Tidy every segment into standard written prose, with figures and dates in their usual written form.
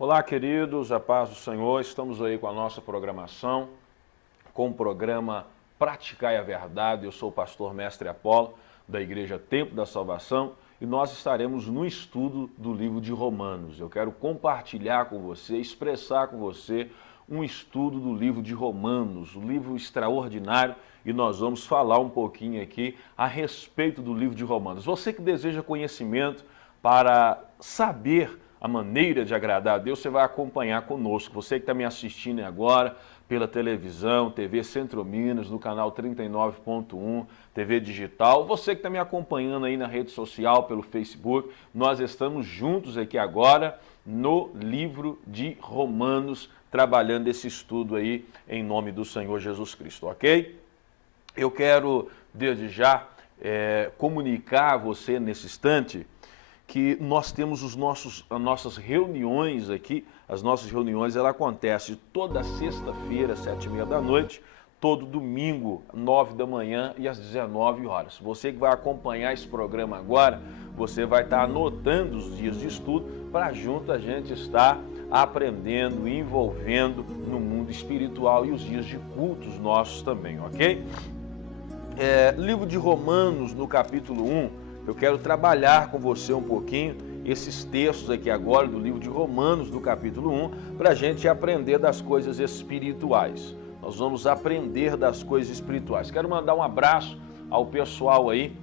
Olá, queridos, a paz do Senhor. Estamos aí com a nossa programação, com o programa Praticai a Verdade. Eu sou o pastor Mestre Apolo, da Igreja Tempo da Salvação, e nós estaremos no estudo do livro de Romanos. Eu quero compartilhar com você, expressar com você um estudo do livro de Romanos, um livro extraordinário, e nós vamos falar um pouquinho aqui a respeito do livro de Romanos. Você que deseja conhecimento para saber a maneira de agradar a Deus, você vai acompanhar conosco. Você que está me assistindo agora pela televisão, TV Centro Minas, no canal 39.1, TV digital, você que está me acompanhando aí na rede social, pelo Facebook, nós estamos juntos aqui agora no livro de Romanos, trabalhando esse estudo aí em nome do Senhor Jesus Cristo, ok? Eu quero, desde já, comunicar a você nesse instante que nós temos as nossas reuniões aqui. As nossas reuniões, ela acontece toda sexta-feira, 7h30 da noite, todo domingo, 9 da manhã e às 19 horas. Você que vai acompanhar esse programa agora, você vai estar anotando os dias de estudo para junto a gente estar aprendendo, envolvendo no mundo espiritual e os dias de cultos nossos também, ok? Livro de Romanos, no capítulo 1, eu quero trabalhar com você um pouquinho esses textos aqui agora do livro de Romanos, do capítulo 1, para a gente aprender das coisas espirituais. Nós vamos aprender das coisas espirituais. Quero mandar um abraço ao pessoal aí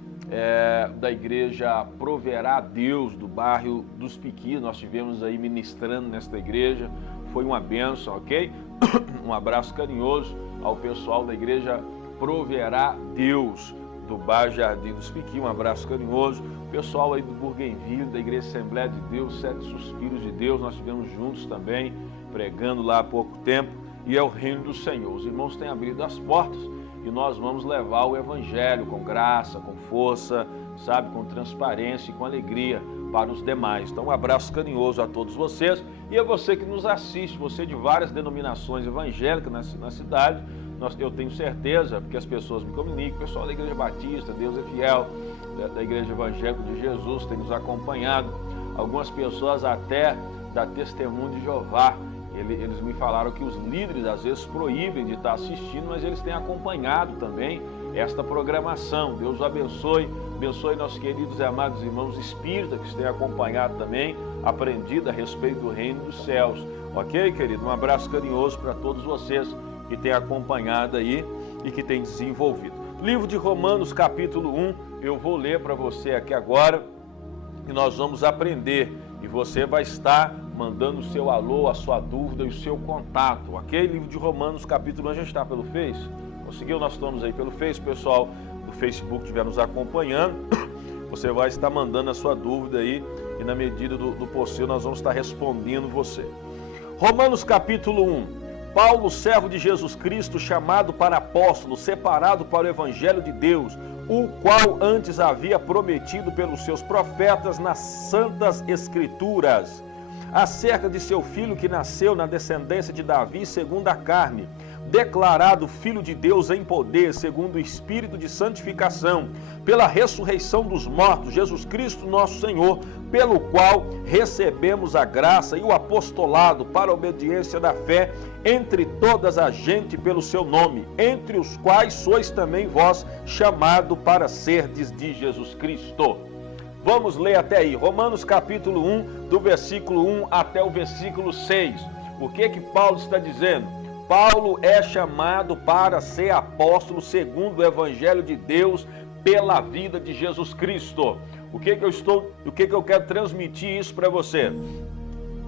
da igreja Proverá a Deus, do bairro dos Piqui. Nós estivemos aí ministrando nesta igreja, foi uma bênção, ok? Um abraço carinhoso ao pessoal da igreja Proverá Deus, do bairro Jardim dos Piqui, um abraço carinhoso. O pessoal aí do Burguenville, da Igreja Assembleia de Deus, Sete Suspiros de Deus, nós estivemos juntos também, pregando lá há pouco tempo, e é o reino do Senhor. Os irmãos têm abrido as portas e nós vamos levar o Evangelho com graça, com força, sabe, com transparência e com alegria para os demais. Então, um abraço carinhoso a todos vocês e a você que nos assiste, você de várias denominações evangélicas na cidade. Eu tenho certeza, porque as pessoas me comunicam, o pessoal da Igreja Batista, Deus é Fiel, da Igreja Evangélica de Jesus, tem nos acompanhado, algumas pessoas até da Testemunho de Jeová. Eles me falaram que os líderes às vezes proíbem de estar assistindo, mas eles têm acompanhado também esta programação. Deus os abençoe, abençoe nossos queridos e amados irmãos espíritas que têm acompanhado também, aprendido a respeito do reino dos céus. Ok, querido? Um abraço carinhoso para todos vocês que tem acompanhado aí e que tem desenvolvido. Livro de Romanos, capítulo 1, eu vou ler para você aqui agora e nós vamos aprender. E você vai estar mandando o seu alô, a sua dúvida e o seu contato, ok? Livro de Romanos, capítulo 1, a gente está pelo Face? Conseguiu? Nós estamos aí pelo Face, pessoal do Facebook estiver nos acompanhando. Você vai estar mandando a sua dúvida aí e na medida do possível nós vamos estar respondendo você. Romanos, capítulo 1. Paulo, servo de Jesus Cristo, chamado para apóstolo, separado para o Evangelho de Deus, o qual antes havia prometido pelos seus profetas nas santas Escrituras, acerca de seu filho que nasceu na descendência de Davi segundo a carne, declarado Filho de Deus em poder, segundo o Espírito de santificação, pela ressurreição dos mortos, Jesus Cristo nosso Senhor, pelo qual recebemos a graça e o apostolado para a obediência da fé entre todas a gente pelo seu nome, entre os quais sois também vós chamado para serdes de Jesus Cristo. Vamos ler até aí, Romanos capítulo 1, do versículo 1 até o versículo 6. O que Paulo está dizendo? Paulo é chamado para ser apóstolo segundo o Evangelho de Deus pela vida de Jesus Cristo. O que eu quero transmitir isso para você?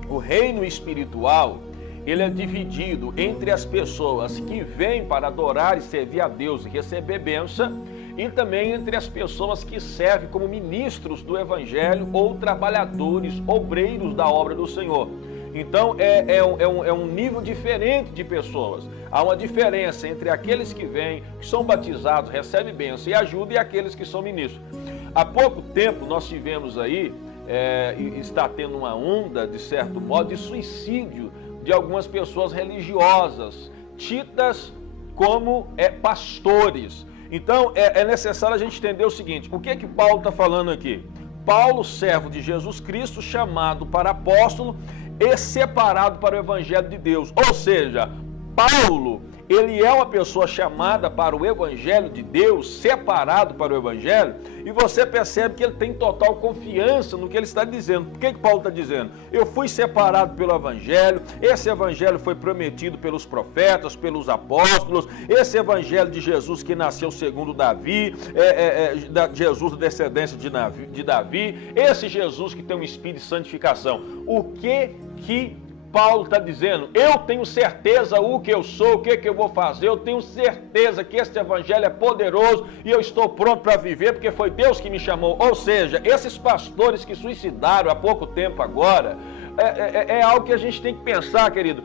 O reino espiritual, ele é dividido entre as pessoas que vêm para adorar e servir a Deus e receber bênção, e também entre as pessoas que servem como ministros do Evangelho ou trabalhadores, obreiros da obra do Senhor. Então é um nível diferente de pessoas. Há uma diferença entre aqueles que vêm, que são batizados, recebem bênção e ajuda, e aqueles que são ministros. Há pouco tempo nós tivemos aí, está tendo uma onda, de certo modo, de suicídio de algumas pessoas religiosas, tidas como pastores. Então é necessário a gente entender o seguinte: o que Paulo está falando aqui? Paulo, servo de Jesus Cristo, chamado para apóstolo, e separado para o Evangelho de Deus. Ou seja, Paulo, ele é uma pessoa chamada para o Evangelho de Deus, separado para o Evangelho, e você percebe que ele tem total confiança no que ele está dizendo. Por que Paulo está dizendo? Eu fui separado pelo Evangelho, esse Evangelho foi prometido pelos profetas, pelos apóstolos, esse Evangelho de Jesus que nasceu segundo Davi, Jesus da descendência de Davi, esse Jesus que tem um espírito de santificação. O que Paulo está dizendo? Eu tenho certeza o que eu sou, o que eu vou fazer, eu tenho certeza que este Evangelho é poderoso e eu estou pronto para viver porque foi Deus que me chamou. Ou seja, esses pastores que suicidaram há pouco tempo agora, é algo que a gente tem que pensar, querido.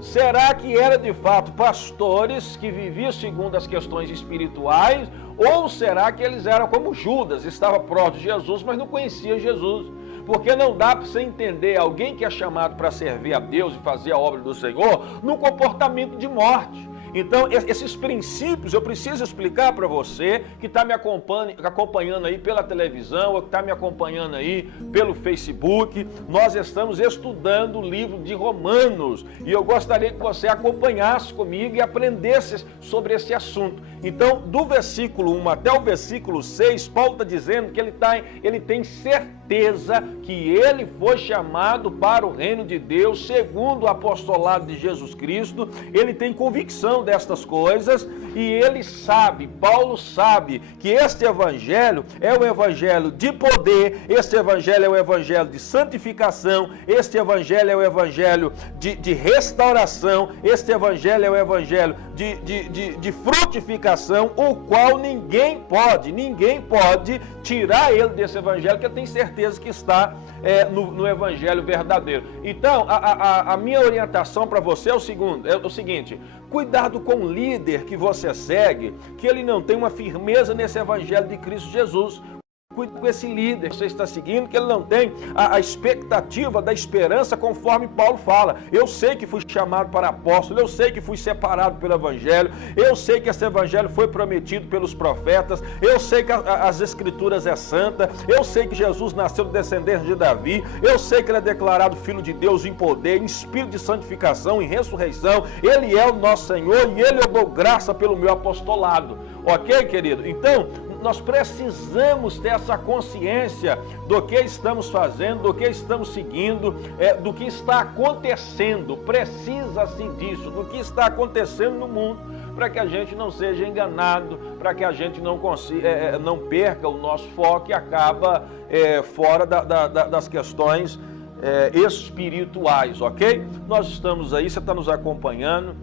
Será que era de fato pastores que viviam segundo as questões espirituais, ou será que eles eram como Judas, estava próximo de Jesus, mas não conhecia Jesus? Porque não dá para você entender alguém que é chamado para servir a Deus e fazer a obra do Senhor num comportamento de morte. Então, esses princípios eu preciso explicar para você que está me acompanhando aí pela televisão, ou que está me acompanhando aí pelo Facebook. Nós estamos estudando o livro de Romanos e eu gostaria que você acompanhasse comigo e aprendesse sobre esse assunto. Então, do versículo 1 até o versículo 6, Paulo está dizendo que ele tem certeza que ele foi chamado para o reino de Deus, segundo o apostolado de Jesus Cristo. Ele tem convicção destas coisas e ele sabe, Paulo sabe, que este evangelho é um evangelho de poder, este evangelho é um evangelho de santificação, este evangelho é um evangelho de restauração, este evangelho é um evangelho de frutificação, o qual ninguém pode tirar ele desse evangelho, que eu tenho certeza que está no evangelho verdadeiro. Então, a minha orientação para você é o seguinte: cuidado com o líder que você segue, que ele não tem uma firmeza nesse evangelho de Cristo Jesus. Cuide com esse líder que você está seguindo, que ele não tem a expectativa da esperança conforme Paulo fala. Eu sei que fui chamado para apóstolo, eu sei que fui separado pelo evangelho, eu sei que esse evangelho foi prometido pelos profetas, eu sei que as escrituras é santa, eu sei que Jesus nasceu do descendente de Davi, eu sei que ele é declarado filho de Deus em poder, em espírito de santificação, em ressurreição. Ele é o nosso Senhor e ele eu dou graça pelo meu apostolado. Ok, querido? Então, nós precisamos ter essa consciência do que estamos fazendo, do que estamos seguindo, do que está acontecendo. Precisa-se disso, do que está acontecendo no mundo, para que a gente não seja enganado, para que a gente não perca o nosso foco e acaba fora das questões espirituais, ok? Nós estamos aí, você está nos acompanhando,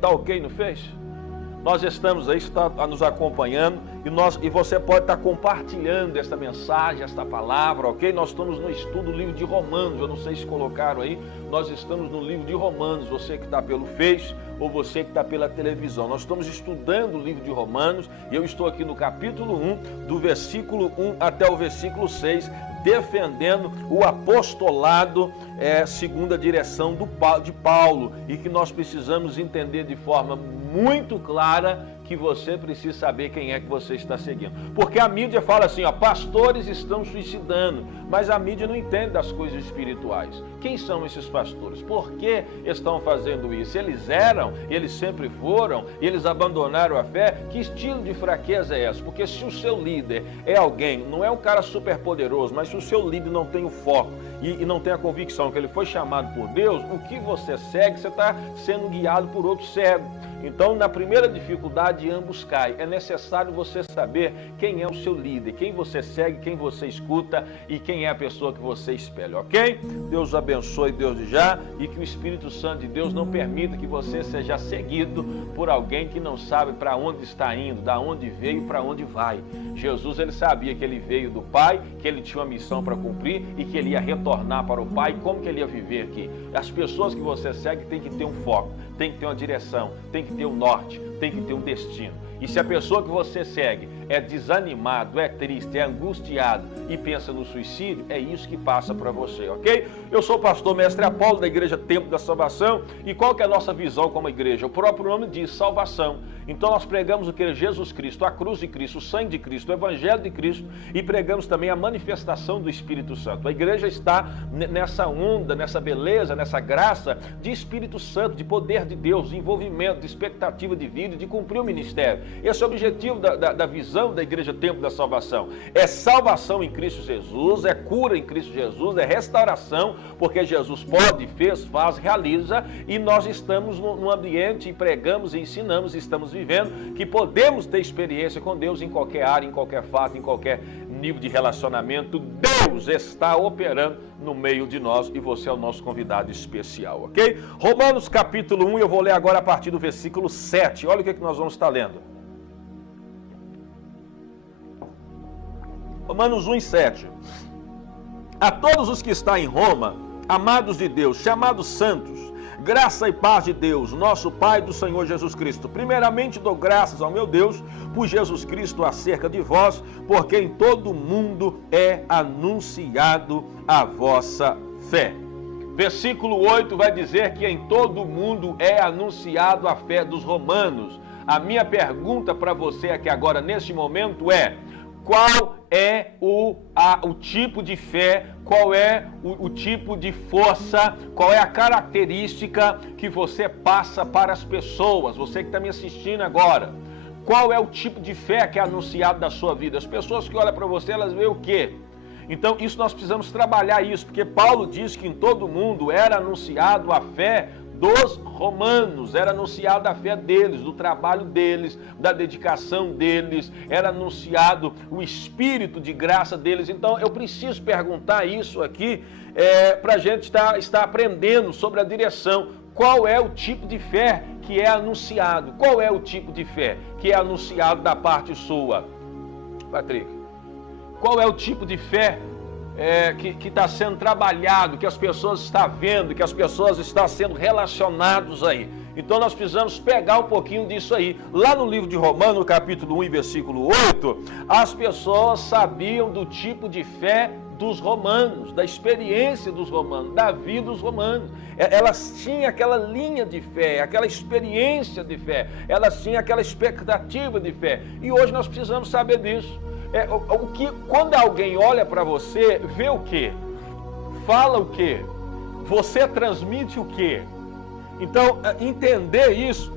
tá ok, não fez? Nós estamos aí, você está nos acompanhando e você pode estar compartilhando esta mensagem, esta palavra, ok? Nós estamos no estudo do livro de Romanos, eu não sei se colocaram aí, nós estamos no livro de Romanos, você que está pelo Face ou você que está pela televisão. Nós estamos estudando o livro de Romanos e eu estou aqui no capítulo 1, do versículo 1 até o versículo 6, defendendo o apostolado segundo a direção de Paulo, e que nós precisamos entender de forma muito clara que você precisa saber quem é que você está seguindo. Porque a mídia fala assim, pastores estão suicidando, mas a mídia não entende das coisas espirituais. Quem são esses pastores? Por que estão fazendo isso? Eles eram, eles sempre foram, eles abandonaram a fé. Que estilo de fraqueza é essa? Porque se o seu líder é alguém, não é um cara super poderoso, mas se o seu líder não tem o foco e não tem a convicção que ele foi chamado por Deus, o que você segue, você está sendo guiado por outro cego. Então, na primeira dificuldade, ambos caem. É necessário você saber quem é o seu líder, quem você segue, quem você escuta e quem é a pessoa que você espelha, ok? Deus abençoe, Deus de já, e que o Espírito Santo de Deus não permita que você seja seguido por alguém que não sabe para onde está indo, da onde veio e para onde vai. Jesus, ele sabia que ele veio do Pai, que ele tinha uma missão para cumprir e que ele ia retornar para o Pai. Como que ele ia viver aqui? As pessoas que você segue têm que ter um foco, tem que ter uma direção, tem que ter um norte. tem que ter um destino. E se a pessoa que você segue é desanimado, é triste, é angustiado e pensa no suicídio, é isso que passa para você, ok? Eu sou o pastor Mestre Apolo da Igreja Tempo da Salvação. E qual que é a nossa visão como igreja? O próprio nome diz salvação. Então nós pregamos o que? Jesus Cristo, a cruz de Cristo, o sangue de Cristo, o Evangelho de Cristo, e pregamos também a manifestação do Espírito Santo. A igreja está nessa onda, nessa beleza, nessa graça de Espírito Santo, de poder de Deus, de envolvimento, de expectativa de vida, de cumprir o ministério. Esse é o objetivo da visão da Igreja Tempo da Salvação. É salvação em Cristo Jesus, é cura em Cristo Jesus, é restauração, porque Jesus pode, fez, faz, realiza, e nós estamos num ambiente, e pregamos e ensinamos, e estamos vivendo, que podemos ter experiência com Deus em qualquer área, em qualquer fato, em qualquer nível de relacionamento. Deus está operando no meio de nós e você é o nosso convidado especial, ok? Romanos capítulo 1, eu vou ler agora a partir do versículo 7. Olha o que nós vamos estar lendo. Romanos 1, 7. A todos os que estão em Roma, amados de Deus, chamados santos, graça e paz de Deus, nosso Pai, do Senhor Jesus Cristo. Primeiramente dou graças ao meu Deus por Jesus Cristo acerca de vós, porque em todo o mundo é anunciado a vossa fé. Versículo 8 vai dizer que em todo o mundo é anunciado a fé dos romanos. A minha pergunta para você aqui agora, neste momento, é: qual é o tipo de fé, qual é o tipo de força, qual é a característica que você passa para as pessoas? Você que está me assistindo agora, qual é o tipo de fé que é anunciado da sua vida? As pessoas que olham para você, elas veem o quê? Então, isso nós precisamos trabalhar isso, porque Paulo diz que em todo mundo era anunciado a fé dos romanos, era anunciada a fé deles, do trabalho deles, da dedicação deles, era anunciado o espírito de graça deles. Então eu preciso perguntar isso aqui para a gente estar aprendendo sobre a direção. Qual é o tipo de fé que é anunciado? Qual é o tipo de fé que é anunciado da parte sua? Patrick, qual é o tipo de fé que está sendo trabalhado, que as pessoas estão vendo, que as pessoas estão sendo relacionadas aí? Então nós precisamos pegar um pouquinho disso aí. Lá no livro de Romanos, capítulo 1 e versículo 8, as pessoas sabiam do tipo de fé dos romanos, da experiência dos romanos, da vida dos romanos. Elas tinham aquela linha de fé, aquela experiência de fé, elas tinham aquela expectativa de fé. E hoje nós precisamos saber disso. Quando alguém olha para você, vê o quê? Fala o quê? Você transmite o quê? Então, entender isso.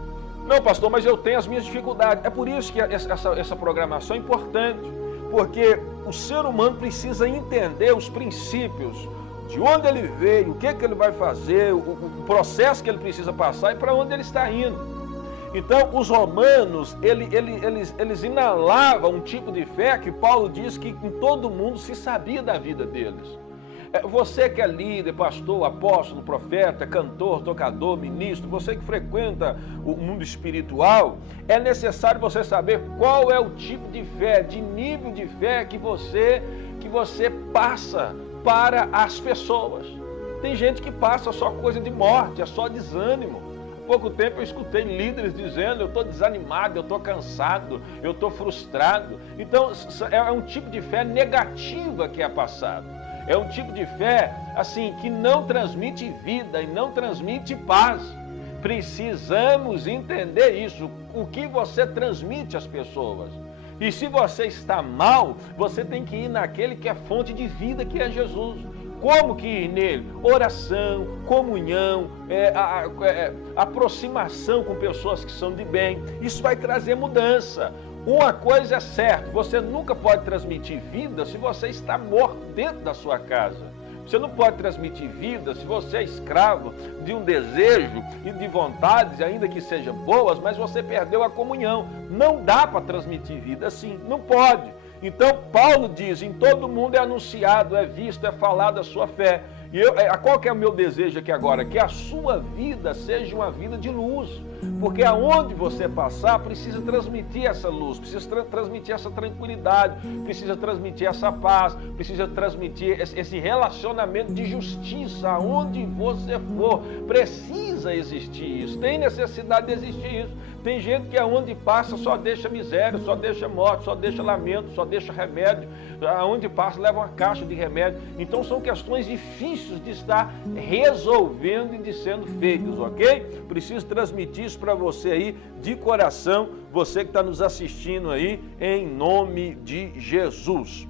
Não, pastor, mas eu tenho as minhas dificuldades. É por isso que essa programação é importante, porque o ser humano precisa entender os princípios, de onde ele veio, o que ele vai fazer, o processo que ele precisa passar e para onde ele está indo. Então, os romanos, eles inalavam um tipo de fé que Paulo diz que em todo mundo se sabia da vida deles. Você que é líder, pastor, apóstolo, profeta, cantor, tocador, ministro, você que frequenta o mundo espiritual, é necessário você saber qual é o tipo de fé, de nível de fé que você passa para as pessoas. Tem gente que passa só coisa de morte, é só desânimo. Há pouco tempo eu escutei líderes dizendo: eu estou desanimado, eu estou cansado, eu estou frustrado. Então é um tipo de fé negativa que é passado. É um tipo de fé assim que não transmite vida e não transmite paz. Precisamos entender isso, o que você transmite às pessoas. E se você está mal, você tem que ir naquele que é fonte de vida, que é Jesus. Como que ir nele? Oração, comunhão, aproximação com pessoas que são de bem. Isso vai trazer mudança. Uma coisa é certa: você nunca pode transmitir vida se você está morto dentro da sua casa. Você não pode transmitir vida se você é escravo de um desejo e de vontades, ainda que sejam boas, mas você perdeu a comunhão. Não dá para transmitir vida assim, não pode. Então Paulo diz: em todo mundo é anunciado, é visto, é falado a sua fé. E qual que é o meu desejo aqui agora? Que a sua vida seja uma vida de luz, porque aonde você passar precisa transmitir essa luz, precisa transmitir essa tranquilidade, precisa transmitir essa paz, precisa transmitir esse relacionamento de justiça. Aonde você for, precisa existir isso, tem necessidade de existir isso. Tem gente que aonde passa só deixa miséria, só deixa morte, só deixa lamento, só deixa remédio. Aonde passa leva uma caixa de remédio. Então são questões difíceis de estar resolvendo e de sendo feitas, ok? Preciso transmitir isso para você aí de coração, você que está nos assistindo aí, em nome de Jesus.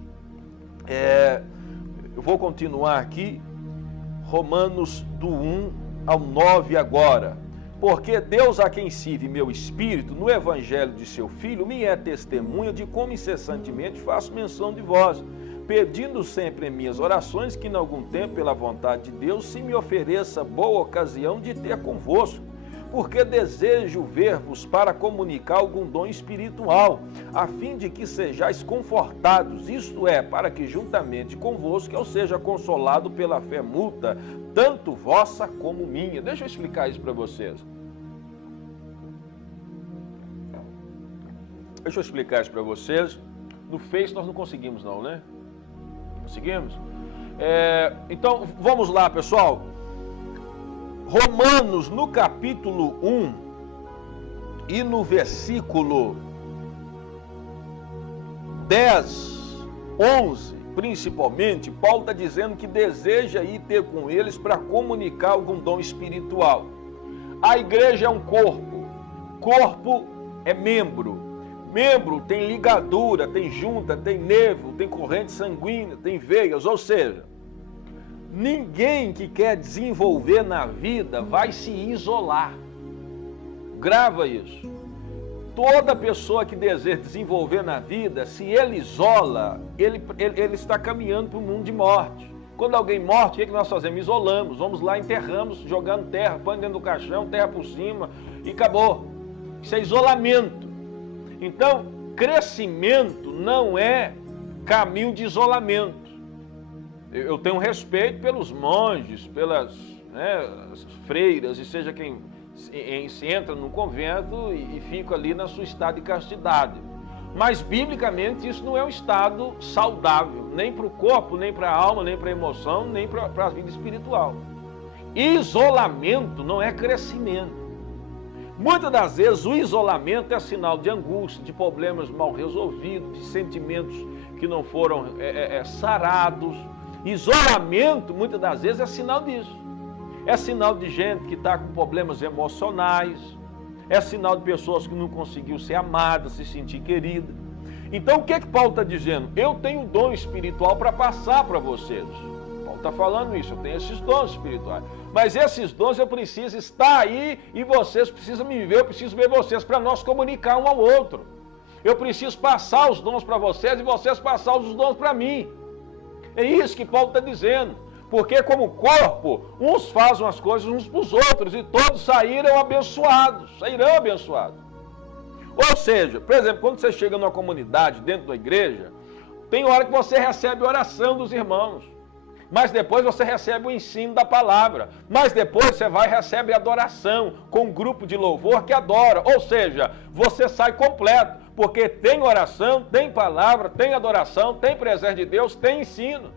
Eu vou continuar aqui, Romanos do 1 ao 9 agora. Porque Deus, a quem sirve meu espírito, no evangelho de seu Filho, me é testemunha de como incessantemente faço menção de vós, pedindo sempre em minhas orações que, em algum tempo, pela vontade de Deus, se me ofereça boa ocasião de ter convosco, porque desejo ver-vos para comunicar algum dom espiritual, a fim de que sejais confortados, isto é, para que juntamente convosco eu seja consolado pela fé mútua, tanto vossa como minha. Deixa eu explicar isso para vocês. No Face nós não conseguimos não, né? Conseguimos? Então, vamos lá, pessoal. Romanos, no capítulo 1 e no versículo 10, 11, principalmente, Paulo está dizendo que deseja ir ter com eles para comunicar algum dom espiritual. A igreja é um corpo, corpo é membro, membro tem ligadura, tem junta, tem nervo, tem corrente sanguínea, tem veias, ou seja, ninguém que quer desenvolver na vida vai se isolar. Grava isso. Toda pessoa que deseja desenvolver na vida, se ele isola, ele está caminhando para um mundo de morte. Quando alguém morre, o que nós fazemos? Isolamos, vamos lá, enterramos, jogando terra, põe dentro do caixão, terra por cima e acabou. Isso é isolamento. Então, crescimento não é caminho de isolamento. Eu tenho respeito pelos monges, pelas freiras, e seja quem se entra no convento e fica ali na sua estado de castidade. Mas, biblicamente, isso não é um estado saudável, nem para o corpo, nem para a alma, nem para a emoção, nem para a vida espiritual. Isolamento não é crescimento. Muitas das vezes o isolamento é sinal de angústia, de problemas mal resolvidos, de sentimentos que não foram sarados. Isolamento, muitas das vezes, é sinal disso. É sinal de gente que está com problemas emocionais, é sinal de pessoas que não conseguiu ser amada, se sentir querida. Então, o que Paulo está dizendo? Eu tenho um dom espiritual para passar para vocês. Paulo está falando isso, eu tenho esses dons espirituais. Mas esses dons eu preciso estar aí e vocês precisam me ver, eu preciso ver vocês para nós comunicar um ao outro. Eu preciso passar os dons para vocês e vocês passar os dons para mim. É isso que Paulo está dizendo, porque como corpo, uns fazem as coisas uns para os outros e todos sairão abençoados. Ou seja, por exemplo, quando você chega numa comunidade, dentro da igreja, tem hora que você recebe a oração dos irmãos, mas depois você recebe o ensino da palavra, mas depois você vai e recebe a adoração com um grupo de louvor que adora, ou seja, você sai completo, porque tem oração, tem palavra, tem adoração, tem presença de Deus, tem ensino.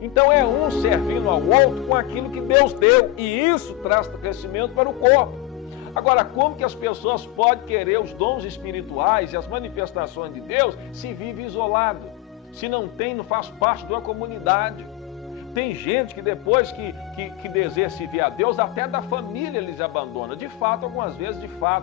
Então é um servindo ao outro com aquilo que Deus deu, e isso traz crescimento para o corpo. Agora, como que as pessoas podem querer os dons espirituais e as manifestações de Deus se vive isolado? Se não faz parte de uma comunidade. Tem gente que depois que deseja servir a Deus, até da família eles abandonam. De fato, algumas vezes,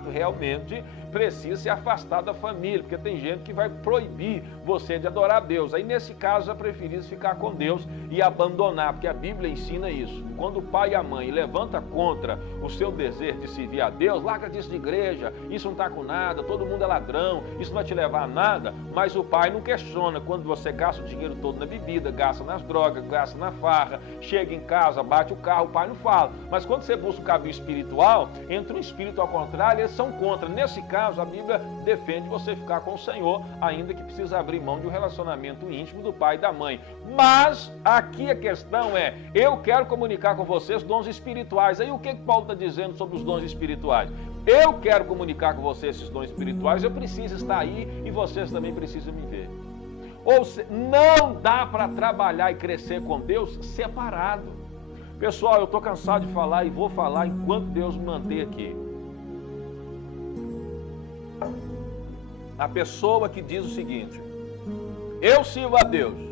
realmente precisa se afastar da família, porque tem gente que vai proibir você de adorar a Deus. Aí, nesse caso, é preferível ficar com Deus e abandonar, porque a Bíblia ensina isso. Quando o pai e a mãe levanta contra o seu desejo de servir a Deus, larga disso de igreja, isso não está com nada, todo mundo é ladrão, isso não vai te levar a nada, mas o pai não questiona quando você gasta o dinheiro todo na bebida, gasta nas drogas, gasta na farra, chega em casa, bate o carro, o pai não fala. Mas quando você busca o caminho espiritual, entra um espírito ao contrário, eles são contra. Nesse caso, a Bíblia defende você ficar com o Senhor, ainda que precisa abrir mão de um relacionamento íntimo do pai e da mãe. Mas aqui a questão é, eu quero comunicar com vocês dons espirituais. Aí o que Paulo está dizendo sobre os dons espirituais? Eu quero comunicar com vocês esses dons espirituais, eu preciso estar aí e vocês também precisam me ver. Ou seja, não dá para trabalhar e crescer com Deus separado. Pessoal, eu estou cansado de falar e vou falar enquanto Deus me manter aqui. a pessoa que diz o seguinte: eu sirvo a Deus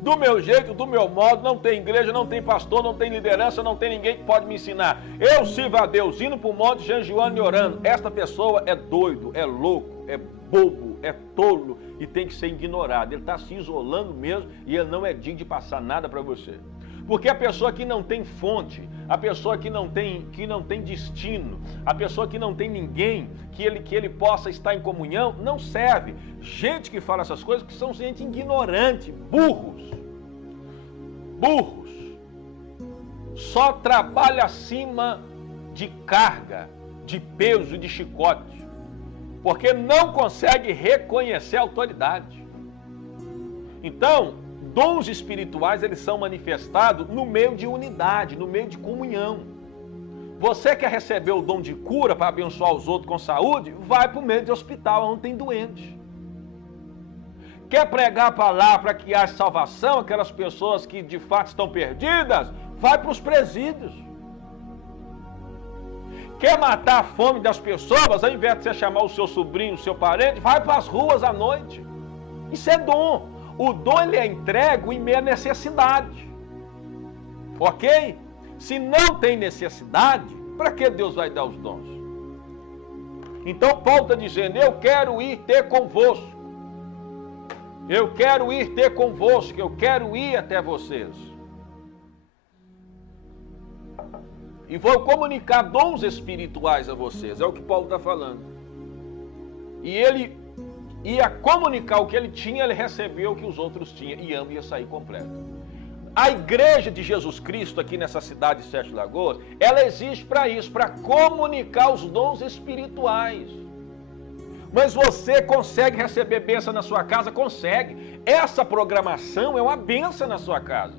do meu jeito, do meu modo, não tem igreja, não tem pastor, não tem liderança, não tem ninguém que pode me ensinar. Eu sirvo a Deus indo para o monte, jejuando e orando. Esta pessoa é doido, é louco, é bobo, é tolo e tem que ser ignorado. Ele está se isolando mesmo e ele não é digno de passar nada para você. Porque a pessoa que não tem fonte, a pessoa que não tem destino, a pessoa que não tem ninguém que ele possa estar em comunhão, não serve. Gente que fala essas coisas que são gente ignorante, burros. Só trabalha acima de carga, de peso, de chicote, porque não consegue reconhecer a autoridade. Então, dons espirituais, eles são manifestados no meio de unidade, no meio de comunhão. Você quer receber o dom de cura para abençoar os outros com saúde? Vai para o meio de hospital, onde tem doente. Quer pregar a palavra para que haja salvação, aquelas pessoas que de fato estão perdidas? Vai para os presídios. Quer matar a fome das pessoas, ao invés de você chamar o seu sobrinho, o seu parente, vai para as ruas à noite. Isso é dom. O dom, ele é entregue em meio à necessidade. Ok? Se não tem necessidade, para que Deus vai dar os dons? Então Paulo está dizendo: eu quero ir ter convosco. Eu quero ir ter convosco, eu quero ir até vocês. E vou comunicar dons espirituais a vocês, é o que Paulo está falando. E ele ia comunicar o que ele tinha, ele recebeu o que os outros tinham, e ambos ia sair completo. A igreja de Jesus Cristo aqui nessa cidade de Sete Lagoas, ela existe para isso, para comunicar os dons espirituais. Mas você consegue receber bênção na sua casa? Consegue. Essa programação é uma bênção na sua casa.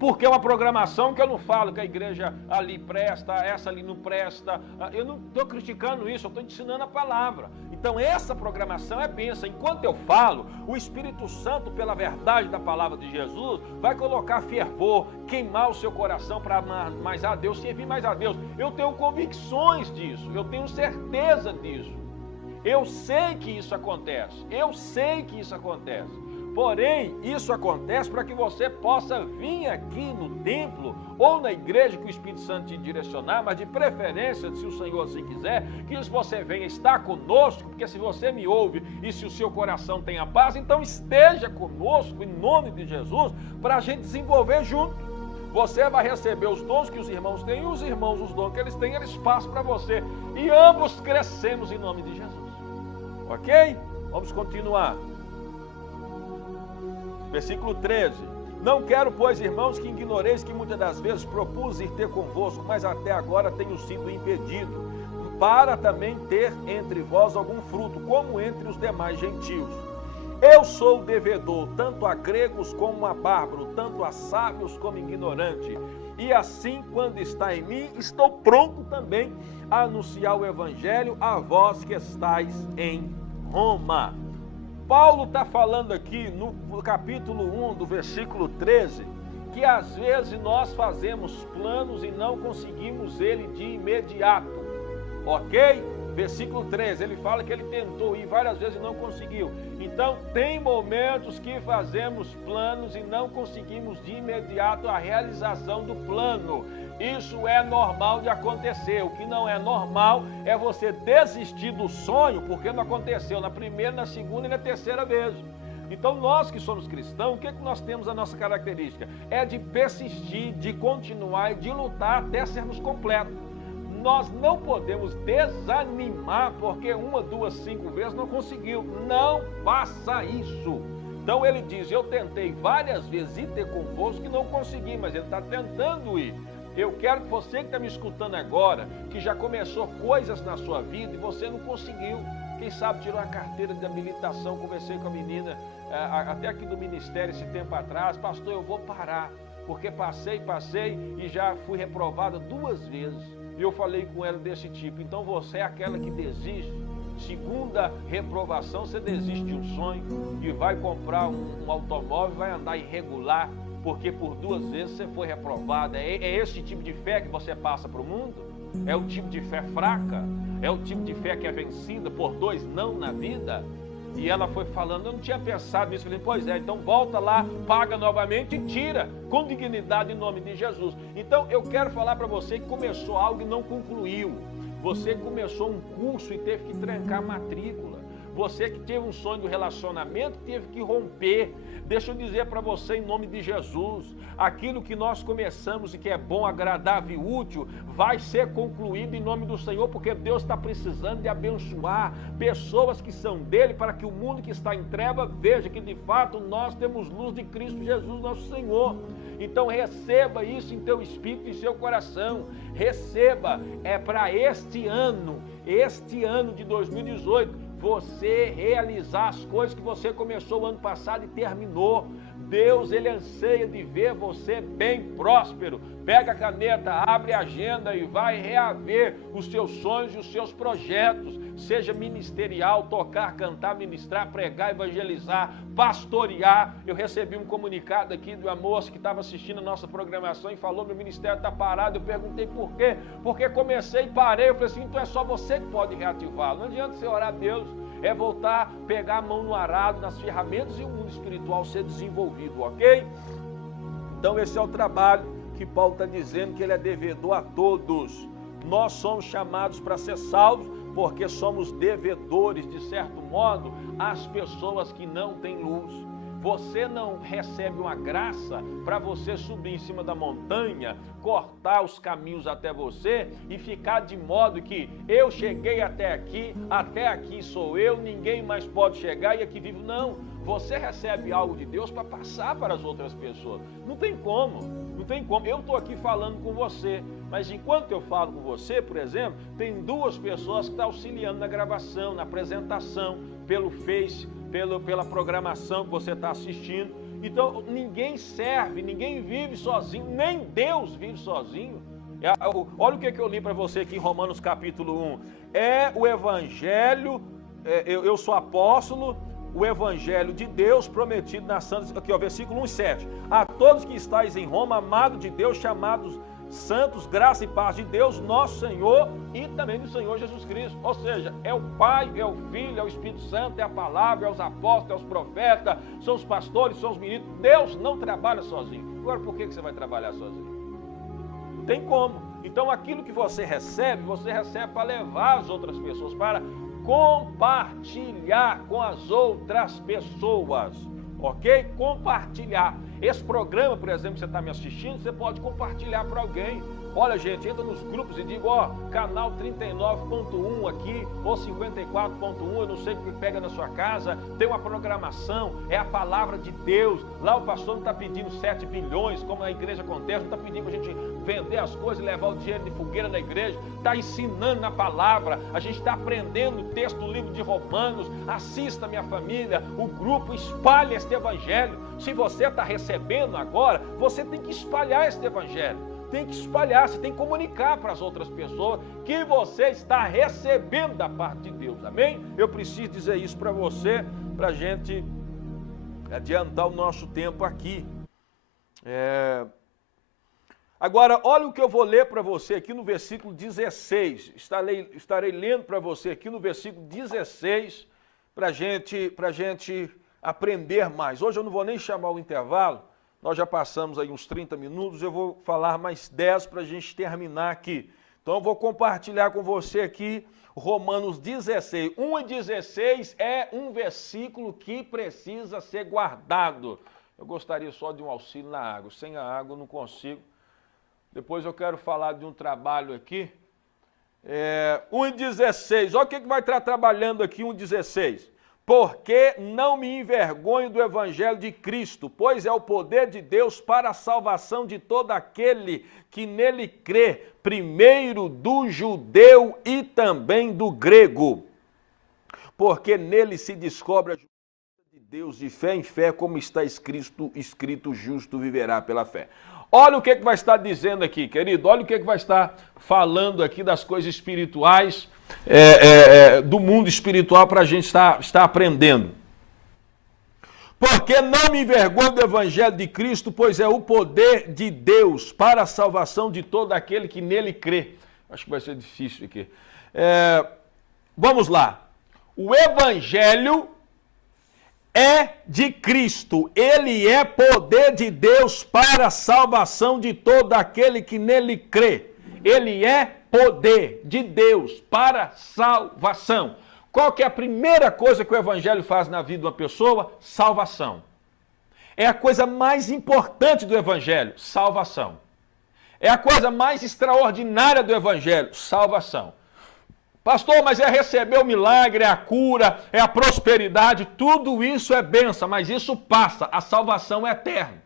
Porque é uma programação que eu não falo que a igreja ali presta, essa ali não presta. Eu não estou criticando isso, eu estou ensinando a palavra. Então essa programação é bênção. Enquanto eu falo, o Espírito Santo, pela verdade da palavra de Jesus, vai colocar fervor, queimar o seu coração para amar mais a Deus, servir mais a Deus. Eu tenho convicções disso, eu tenho certeza disso. Eu sei que isso acontece, Porém, isso acontece para que você possa vir aqui no templo ou na igreja que o Espírito Santo te direcionar, mas de preferência, se o Senhor assim quiser, que você venha estar conosco, porque se você me ouve e se o seu coração tem a paz, então esteja conosco em nome de Jesus para a gente desenvolver junto. Você vai receber os dons que os irmãos têm e os irmãos os dons que eles têm, eles passam para você. E ambos crescemos em nome de Jesus. Ok? Vamos continuar. Versículo 13. Não quero, pois, irmãos, que ignoreis que muitas das vezes propus ir ter convosco, mas até agora tenho sido impedido, para também ter entre vós algum fruto, como entre os demais gentios. Eu sou devedor, tanto a gregos como a bárbaros, tanto a sábios como ignorantes. E assim, quando está em mim, estou pronto também a anunciar o evangelho a vós que estáis em Roma. Paulo está falando aqui no capítulo 1, do versículo 13, que às vezes nós fazemos planos e não conseguimos ele de imediato, ok? Versículo 13, ele fala que ele tentou ir várias vezes e não conseguiu. Então, tem momentos que fazemos planos e não conseguimos de imediato a realização do plano. Isso é normal de acontecer. O que não é normal é você desistir do sonho porque não aconteceu na primeira, na segunda e na terceira vez. Então, nós que somos cristãos, o que nós temos a nossa característica? É de persistir, de continuar e de lutar até sermos completos. Nós não podemos desanimar porque 1, 2, 5 vezes não conseguiu. Não faça isso. Então ele diz: eu tentei várias vezes ir ter convosco e não consegui, mas ele está tentando ir. Eu quero que você que está me escutando agora, que já começou coisas na sua vida e você não conseguiu, quem sabe tirou a carteira de habilitação. Conversei com a menina até aqui do ministério esse tempo atrás: pastor, eu vou parar, porque passei e já fui reprovada 2 vezes. E eu falei com ela desse tipo: então você é aquela que desiste, segunda reprovação, você desiste de um sonho e vai comprar um automóvel, vai andar irregular, porque por 2 vezes você foi reprovada. É esse tipo de fé que você passa para o mundo? É o tipo de fé fraca? É o tipo de fé que é vencida por 2 não na vida? E ela foi falando, eu não tinha pensado nisso. Eu falei, pois é, então volta lá, paga novamente e tira, com dignidade, em nome de Jesus. Então eu quero falar para você que começou algo e não concluiu. Você começou um curso e teve que trancar a matrícula. Você que teve um sonho de relacionamento, teve que romper. Deixa eu dizer para você em nome de Jesus, aquilo que nós começamos e que é bom, agradável e útil, vai ser concluído em nome do Senhor, porque Deus está precisando de abençoar pessoas que são dele, para que o mundo que está em treva veja que de fato nós temos luz de Cristo Jesus, nosso Senhor. Então receba isso em teu espírito e seu coração. Receba, é para este ano de 2018, você realizar as coisas que você começou o ano passado e terminou. Deus, ele anseia de ver você bem próspero. Pega a caneta, abre a agenda e vai reaver os seus sonhos e os seus projetos. Seja ministerial, tocar, cantar, ministrar, pregar, evangelizar, pastorear. Eu recebi um comunicado aqui de uma moça que estava assistindo a nossa programação e falou, meu ministério está parado. Eu perguntei por quê? Porque comecei e parei. Eu falei assim, então é só você que pode reativá-lo. Não adianta você orar a Deus. É voltar, pegar a mão no arado, nas ferramentas e o mundo espiritual ser desenvolvido, ok? Então esse é o trabalho que Paulo está dizendo que ele é devedor a todos. Nós somos chamados para ser salvos porque somos devedores, de certo modo, às pessoas que não têm luz. Você não recebe uma graça para você subir em cima da montanha, cortar os caminhos até você e ficar de modo que eu cheguei até aqui sou eu, ninguém mais pode chegar e aqui vivo. Não, você recebe algo de Deus para passar para as outras pessoas. Não tem como, não tem como. Eu estou aqui falando com você, mas enquanto eu falo com você, por exemplo, tem 2 pessoas que estão auxiliando na gravação, na apresentação, pelo Face, pela programação que você está assistindo. Então, ninguém serve, ninguém vive sozinho, nem Deus vive sozinho. Olha o que eu li para você aqui em Romanos capítulo 1. É o Evangelho, eu sou apóstolo, o Evangelho de Deus prometido nas santas, aqui ó, versículo 1 e 7. A todos que estáis em Roma, amados de Deus, chamados santos, graça e paz de Deus, nosso Senhor e também do Senhor Jesus Cristo. Ou seja, é o Pai, é o Filho, é o Espírito Santo, é a palavra, é os apóstolos, é os profetas, são os pastores, são os ministros. Deus não trabalha sozinho. Agora, por que você vai trabalhar sozinho? Não tem como. Então, aquilo que você recebe para levar as outras pessoas, para compartilhar com as outras pessoas. Ok? Compartilhar. Esse programa, por exemplo, que você está me assistindo, você pode compartilhar para alguém. Olha, gente, entra nos grupos e diga, ó, canal 39.1 aqui, ou 54.1, eu não sei o que pega na sua casa, tem uma programação, é a palavra de Deus. Lá o pastor não está pedindo 7 bilhões, como a igreja acontece, não está pedindo para a gente vender as coisas e levar o dinheiro de fogueira da igreja, está ensinando na palavra, a gente está aprendendo o texto do livro de Romanos. Assista, minha família, o grupo, espalhe este evangelho. Se você está recebendo agora, você tem que espalhar este evangelho. Tem que espalhar, você tem que comunicar para as outras pessoas que você está recebendo da parte de Deus, amém? Eu preciso dizer isso para você, para a gente adiantar o nosso tempo aqui. Agora, olha o que eu vou ler para você aqui no versículo 16, estarei lendo para você aqui no versículo 16, para a gente aprender mais. Hoje eu não vou nem chamar o intervalo, nós já passamos aí uns 30 minutos, eu vou falar mais 10 para a gente terminar aqui. Então eu vou compartilhar com você aqui Romanos 16. 1 e 16 é um versículo que precisa ser guardado. Eu gostaria só de um auxílio na água. Sem a água eu não consigo. Depois eu quero falar de um trabalho aqui. 1 e 16. Olha o que vai estar trabalhando aqui, 1 e 16. Porque não me envergonho do evangelho de Cristo, pois é o poder de Deus para a salvação de todo aquele que nele crê, primeiro do judeu e também do grego. Porque nele se descobre a justiça de Deus de fé em fé, como está escrito, justo viverá pela fé. Olha o que vai estar dizendo aqui, querido, olha o que vai estar falando aqui das coisas espirituais, do mundo espiritual para a gente estar aprendendo. Porque não me envergonho do evangelho de Cristo, pois é o poder de Deus para a salvação de todo aquele que nele crê. Acho que vai ser difícil aqui. Vamos lá. O Evangelho é de Cristo. Ele é poder de Deus para a salvação de todo aquele que nele crê. Ele é poder de Deus para a salvação. Qual que é a primeira coisa que o Evangelho faz na vida de uma pessoa? Salvação. É a coisa mais importante do Evangelho, salvação. É a coisa mais extraordinária do Evangelho, salvação. Pastor, mas é receber o milagre, é a cura, é a prosperidade, tudo isso é bênção, mas isso passa, a salvação é eterna.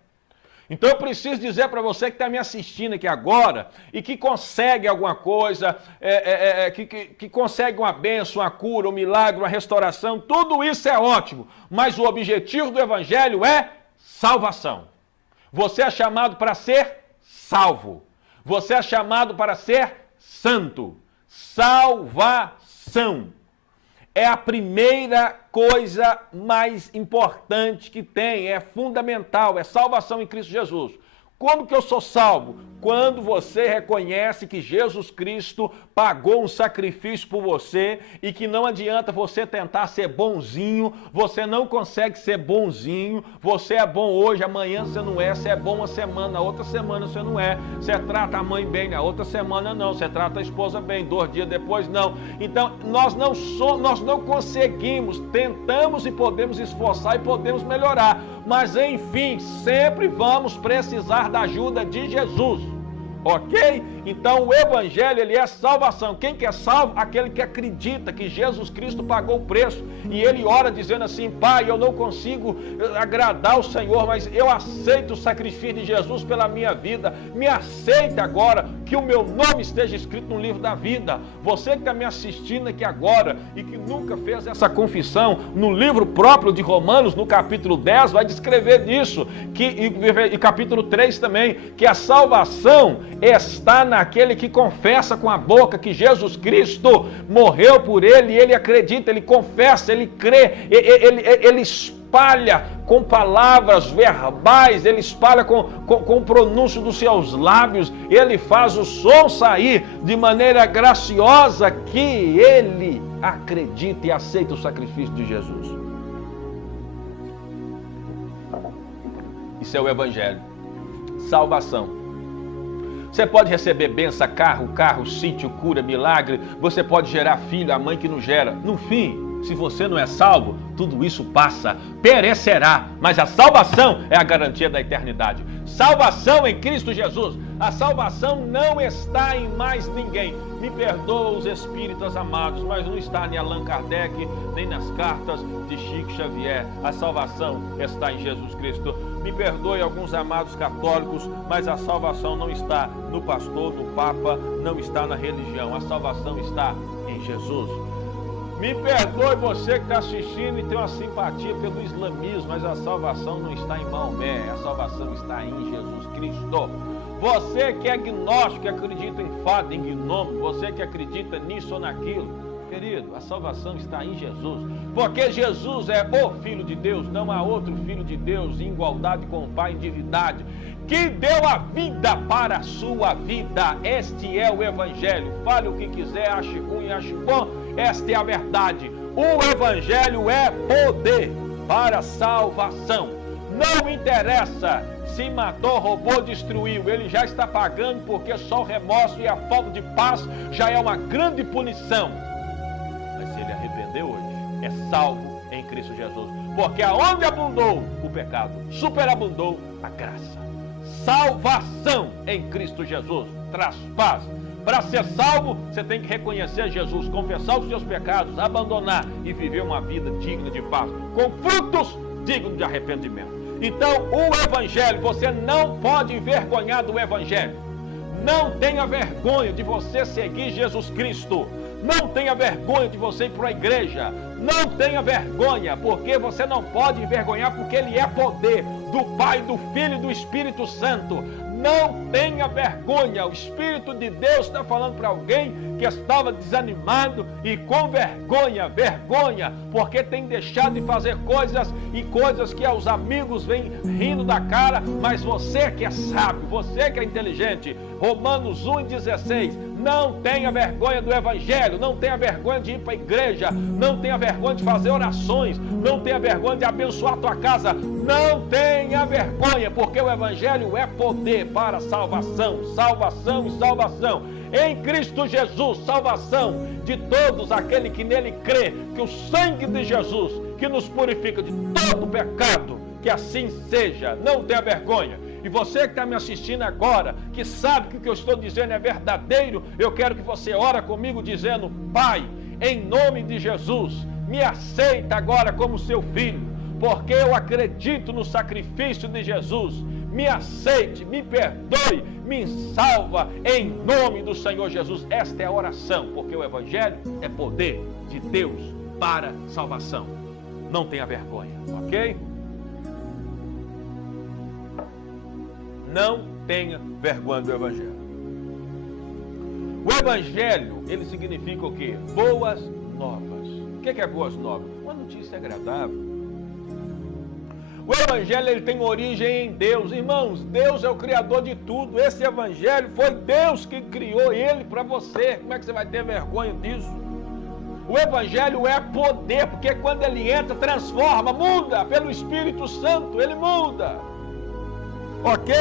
Então eu preciso dizer para você que está me assistindo aqui agora e que consegue alguma coisa, que consegue uma bênção, uma cura, um milagre, uma restauração, tudo isso é ótimo, mas o objetivo do Evangelho é salvação. Você é chamado para ser salvo. Você é chamado para ser santo. Salvação é a primeira coisa mais importante que tem, é fundamental, é salvação em Cristo Jesus. Como que eu sou salvo? Quando você reconhece que Jesus Cristo pagou um sacrifício por você e que não adianta você tentar ser bonzinho, você não consegue ser bonzinho, você é bom hoje, amanhã você não é, você é bom uma semana, na outra semana você não é, você trata a mãe bem, na outra semana não, você trata a esposa bem, 2 dias depois não. Então nós não conseguimos, tentamos e podemos esforçar e podemos melhorar, mas enfim, sempre vamos precisar da ajuda de Jesus, ok? Então o Evangelho, ele é salvação. Quem que é salvo? Aquele que acredita que Jesus Cristo pagou o preço e ele ora dizendo assim: Pai, eu não consigo agradar o Senhor, mas eu aceito o sacrifício de Jesus pela minha vida, me aceita agora, que o meu nome esteja escrito no livro da vida. Você que está me assistindo aqui agora e que nunca fez essa confissão, no livro próprio de Romanos, no capítulo 10, vai descrever isso, e capítulo 3 também, que a salvação está naquele que confessa com a boca que Jesus Cristo morreu por ele, ele acredita, ele confessa, ele crê, ele espalha com palavras verbais, ele espalha com o pronúncio dos seus lábios, ele faz o som sair de maneira graciosa que ele acredita e aceita o sacrifício de Jesus. Isso é o Evangelho. Salvação. Você pode receber bênção, carro, sítio, cura, milagre. Você pode gerar filho, a mãe que não gera. No fim, se você não é salvo, tudo isso passa, perecerá. Mas a salvação é a garantia da eternidade. Salvação em Cristo Jesus. A salvação não está em mais ninguém. Me perdoa os espíritas amados, mas não está em Allan Kardec, nem nas cartas de Chico Xavier. A salvação está em Jesus Cristo. Me perdoe alguns amados católicos, mas a salvação não está no pastor, no papa, não está na religião. A salvação está em Jesus. Me perdoe você que está assistindo e tem uma simpatia pelo islamismo, mas a salvação não está em Maomé, a salvação está em Jesus Cristo. Você que é agnóstico, que acredita em fada, em gnomo, você que acredita nisso ou naquilo, querido, a salvação está em Jesus, porque Jesus é o Filho de Deus, não há outro Filho de Deus em igualdade com o Pai em divindade, que deu a vida para a sua vida. Este é o Evangelho. Fale o que quiser, ache ruim, ache bom, esta é a verdade. O Evangelho é poder para a salvação. Não interessa se matou, roubou, destruiu, ele já está pagando, porque só o remorso e a falta de paz já é uma grande punição. Mas se ele arrependeu hoje, é salvo em Cristo Jesus, porque aonde abundou o pecado, superabundou a graça. Salvação em Cristo Jesus traz paz. Para ser salvo, você tem que reconhecer Jesus, confessar os seus pecados, abandonar e viver uma vida digna de paz, com frutos dignos de arrependimento. Então, o Evangelho, você não pode envergonhar do Evangelho. Não tenha vergonha de você seguir Jesus Cristo. Não tenha vergonha de você ir para a igreja. Não tenha vergonha, porque você não pode envergonhar, porque Ele é poder do Pai, do Filho e do Espírito Santo. Não tenha vergonha. O Espírito de Deus está falando para alguém que estava desanimado e com vergonha, porque tem deixado de fazer coisas e coisas que os amigos vêm rindo da cara, mas você que é sábio, você que é inteligente, Romanos 1:16, Não tenha vergonha do Evangelho, não tenha vergonha de ir para a igreja, não tenha vergonha de fazer orações, não tenha vergonha de abençoar a tua casa, não tenha vergonha, porque o Evangelho é poder para salvação, salvação e salvação. Em Cristo Jesus, salvação de todos aqueles que nele crê, que o sangue de Jesus, que nos purifica de todo pecado, que assim seja, não tenha vergonha. E você que está me assistindo agora, que sabe que o que eu estou dizendo é verdadeiro, eu quero que você ore comigo dizendo: Pai, em nome de Jesus, me aceita agora como seu filho, porque eu acredito no sacrifício de Jesus. Me aceite, me perdoe, me salva em nome do Senhor Jesus. Esta é a oração, porque o Evangelho é poder de Deus para salvação. Não tenha vergonha, ok? Não tenha vergonha do Evangelho. O Evangelho, ele significa o quê? Boas novas. O que é boas novas? Uma notícia agradável. O Evangelho, ele tem origem em Deus. Irmãos, Deus é o Criador de tudo. Esse Evangelho foi Deus que criou ele para você. Como é que você vai ter vergonha disso? O Evangelho é poder, porque quando ele entra, transforma, muda. Pelo Espírito Santo, ele muda. Ok?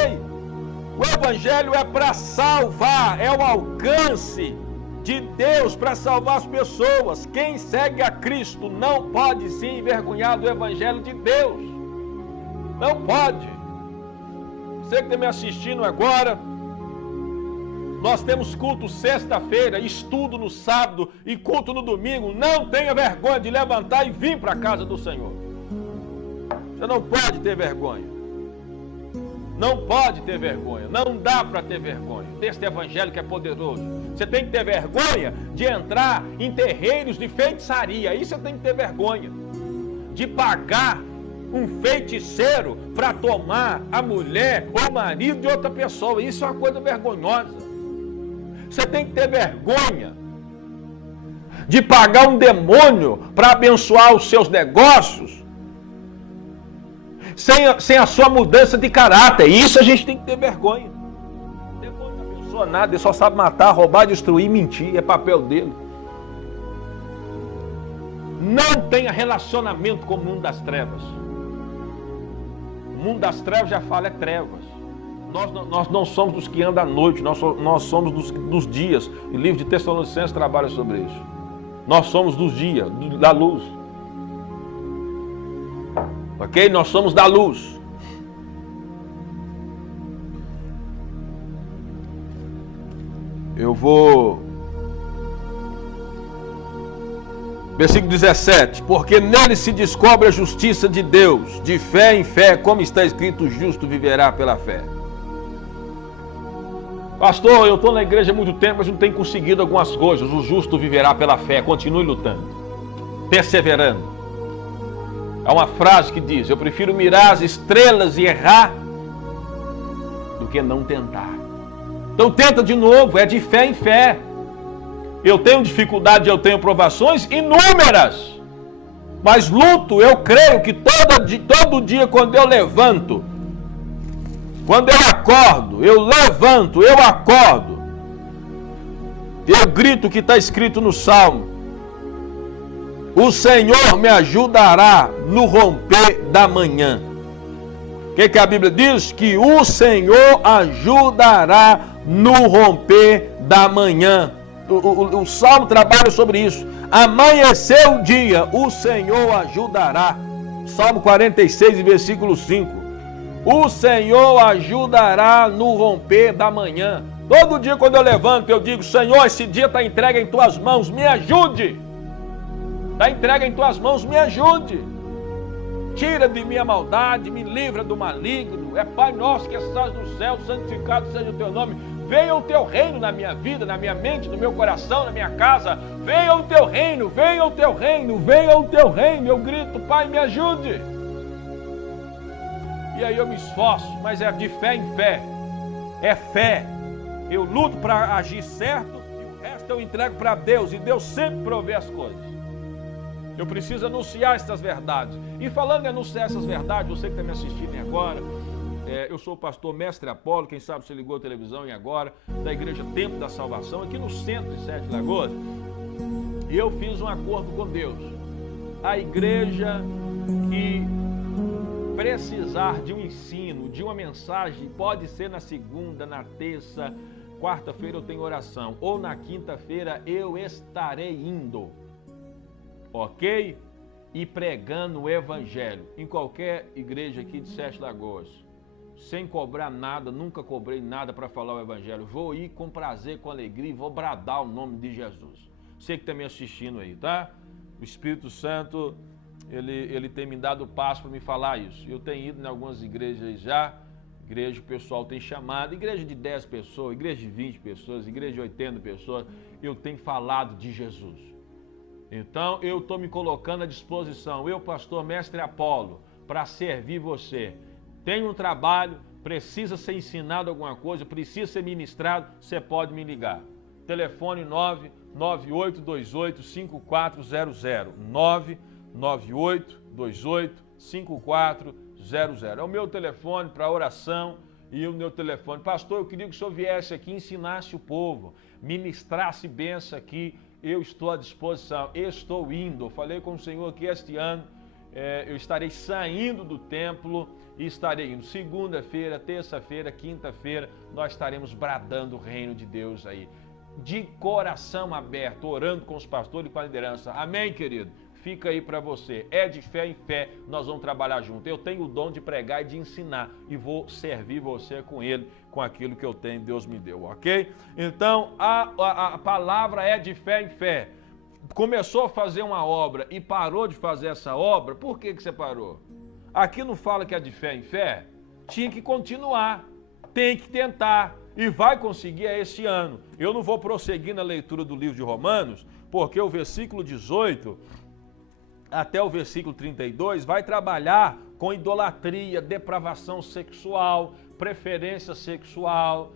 O Evangelho é para salvar, é o alcance de Deus para salvar as pessoas. Quem segue a Cristo não pode se envergonhar do Evangelho de Deus. Não pode. Você que está me assistindo agora, nós temos culto sexta-feira, estudo no sábado e culto no domingo. Não tenha vergonha de levantar e vir para a casa do Senhor. Você não pode ter vergonha. Não pode ter vergonha, não dá para ter vergonha desse Evangelho que é poderoso. Você tem que ter vergonha de entrar em terreiros de feitiçaria, aí você tem que ter vergonha de pagar um feiticeiro para tomar a mulher ou o marido de outra pessoa. Isso é uma coisa vergonhosa. Você tem que ter vergonha de pagar um demônio para abençoar os seus negócios, sem a sua mudança de caráter. Isso a gente tem que ter vergonha. O demônio não abençoa nada, ele só sabe matar, roubar, destruir, mentir, é papel dele. Não tenha relacionamento com o mundo das trevas. O mundo das trevas, já fala, é trevas. Nós não somos dos que andam à noite, nós somos dos dias. O livro de Tessalonicenses trabalha sobre isso. Nós somos dos dias, da luz. Ok? Nós somos da luz. Eu vou... Versículo 17. Porque nele se descobre a justiça de Deus, de fé em fé, como está escrito, o justo viverá pela fé. Pastor, eu estou na igreja há muito tempo, mas não tenho conseguido algumas coisas. O justo viverá pela fé. Continue lutando, perseverando. Há uma frase que diz: eu prefiro mirar as estrelas e errar do que não tentar. Então tenta de novo, é de fé em fé. Eu tenho dificuldade, eu tenho provações inúmeras, mas luto. Eu creio que todo dia quando eu levanto, quando eu acordo, eu levanto, eu acordo, eu grito o que está escrito no Salmo: o Senhor me ajudará no romper da manhã. O que a Bíblia diz? Que o Senhor ajudará no romper da manhã. O Salmo trabalha sobre isso. Amanheceu o dia, o Senhor ajudará. Salmo 46, versículo 5. O Senhor ajudará no romper da manhã. Todo dia quando eu levanto, eu digo: Senhor, esse dia está entregue em tuas mãos, me ajude. Está entregue em tuas mãos, me ajude. Tira de mim a maldade, me livra do maligno. É Pai nosso que estás no céu, santificado seja o teu nome. Venha o teu reino na minha vida, na minha mente, no meu coração, na minha casa. Venha o teu reino, venha o teu reino, venha o teu reino. Eu grito: Pai, me ajude. E aí eu me esforço, mas é de fé em fé. É fé. Eu luto para agir certo e o resto eu entrego para Deus. E Deus sempre provê as coisas. Eu preciso anunciar essas verdades. E falando em anunciar essas verdades, você que está me assistindo agora, Eu sou o pastor Mestre Apolo, quem sabe você ligou a televisão e agora, da Igreja Tempo da Salvação, aqui no centro de Sete Lagoas. E eu fiz um acordo com Deus. A igreja que precisar de um ensino, de uma mensagem, pode ser na segunda, na terça, quarta-feira eu tenho oração, ou na quinta-feira eu estarei indo, ok? E pregando o evangelho em qualquer igreja aqui de Sete Lagoas, sem cobrar nada, nunca cobrei nada para falar o evangelho. Vou ir com prazer, com alegria e vou bradar o nome de Jesus. Você que está me assistindo aí, tá? O Espírito Santo, ele tem me dado passo para me falar isso. Eu tenho ido em algumas igrejas já, igreja que o pessoal tem chamado, igreja de 10 pessoas, igreja de 20 pessoas, igreja de 80 pessoas, eu tenho falado de Jesus. Então, eu estou me colocando à disposição, eu, pastor Mestre Apolo, para servir você. Tem um trabalho, precisa ser ensinado alguma coisa, precisa ser ministrado, você pode me ligar. Telefone 998285400, 998285400. É o meu telefone para oração e o meu telefone. Pastor, eu queria que o senhor viesse aqui e ensinasse o povo, ministrasse bênção aqui. Eu estou à disposição, estou indo. Eu falei com o Senhor que este ano eu estarei saindo do templo e estarei indo. Segunda-feira, terça-feira, quinta-feira, nós estaremos bradando o reino de Deus aí. De coração aberto, orando com os pastores e com a liderança. Amém, querido? Fica aí para você. É de fé em fé, nós vamos trabalhar junto. Eu tenho o dom de pregar e de ensinar e vou servir você com ele, com aquilo que eu tenho, Deus me deu, ok? Então, a palavra é de fé em fé. Começou a fazer uma obra e parou de fazer essa obra, por que você parou? Aqui não fala que é de fé em fé? Tinha que continuar, tem que tentar e vai conseguir esse ano. Eu não vou prosseguir na leitura do livro de Romanos, porque o versículo 18 até o versículo 32 vai trabalhar com idolatria, depravação sexual, preferência sexual,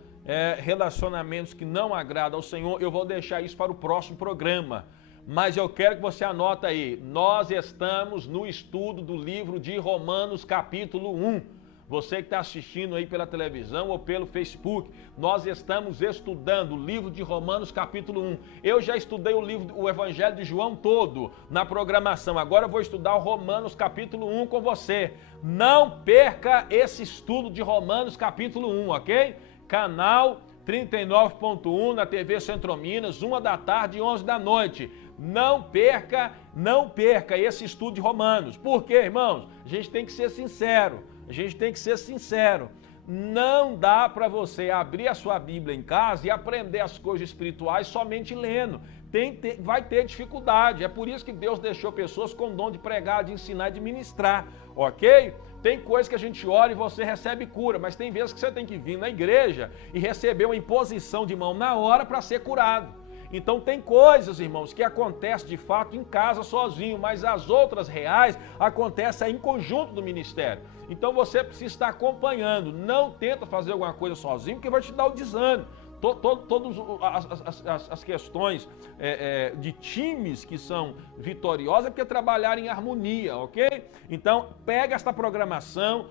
relacionamentos que não agradam ao Senhor. Eu vou deixar isso para o próximo programa. Mas eu quero que você anote aí, nós estamos no estudo do livro de Romanos capítulo 1. Você que está assistindo aí pela televisão ou pelo Facebook, nós estamos estudando o livro de Romanos capítulo 1. Eu já estudei o Evangelho de João todo na programação, agora eu vou estudar o Romanos capítulo 1 com você. Não perca esse estudo de Romanos capítulo 1, ok? Canal 39.1 na TV Centro Minas, 1 da tarde e 11 da noite. Não perca esse estudo de Romanos. Por quê, irmãos? A gente tem que ser sincero. A gente tem que ser sincero. Não dá para você abrir a sua Bíblia em casa e aprender as coisas espirituais somente lendo. Vai ter dificuldade. É por isso que Deus deixou pessoas com dom de pregar, de ensinar e de ministrar, ok? Tem coisas que a gente ora e você recebe cura, mas tem vezes que você tem que vir na igreja e receber uma imposição de mão na hora para ser curado. Então tem coisas, irmãos, que acontecem de fato em casa sozinho, mas as outras reais acontecem em conjunto do ministério. Então você precisa estar acompanhando, não tenta fazer alguma coisa sozinho, porque vai te dar o desânimo. Todas as questões de times que são vitoriosas é porque trabalharem em harmonia, ok? Então pega esta programação,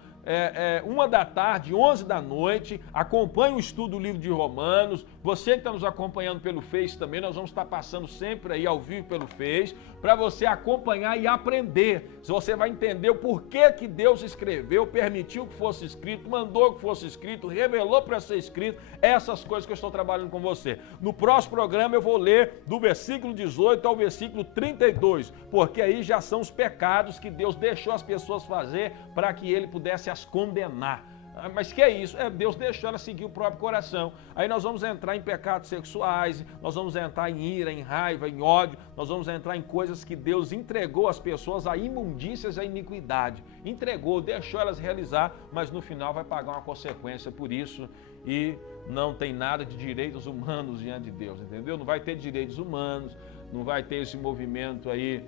1 da tarde, 11 da noite, acompanhe o estudo do livro de Romanos. Você que está nos acompanhando pelo Face também, nós vamos estar passando sempre aí ao vivo pelo Face, para você acompanhar e aprender. Você vai entender o porquê que Deus escreveu, permitiu que fosse escrito, mandou que fosse escrito, revelou para ser escrito, essas coisas que eu estou trabalhando com você. No próximo programa eu vou ler do versículo 18 ao versículo 32, porque aí já são os pecados que Deus deixou as pessoas fazer para que ele pudesse as condenar. Mas que é isso? Deus deixou ela seguir o próprio coração. Aí nós vamos entrar em pecados sexuais, nós vamos entrar em ira, em raiva, em ódio, nós vamos entrar em coisas que Deus entregou às pessoas, a imundícias e a iniquidade. Entregou, deixou elas realizar, mas no final vai pagar uma consequência por isso e não tem nada de direitos humanos diante de Deus, entendeu? Não vai ter direitos humanos, não vai ter esse movimento aí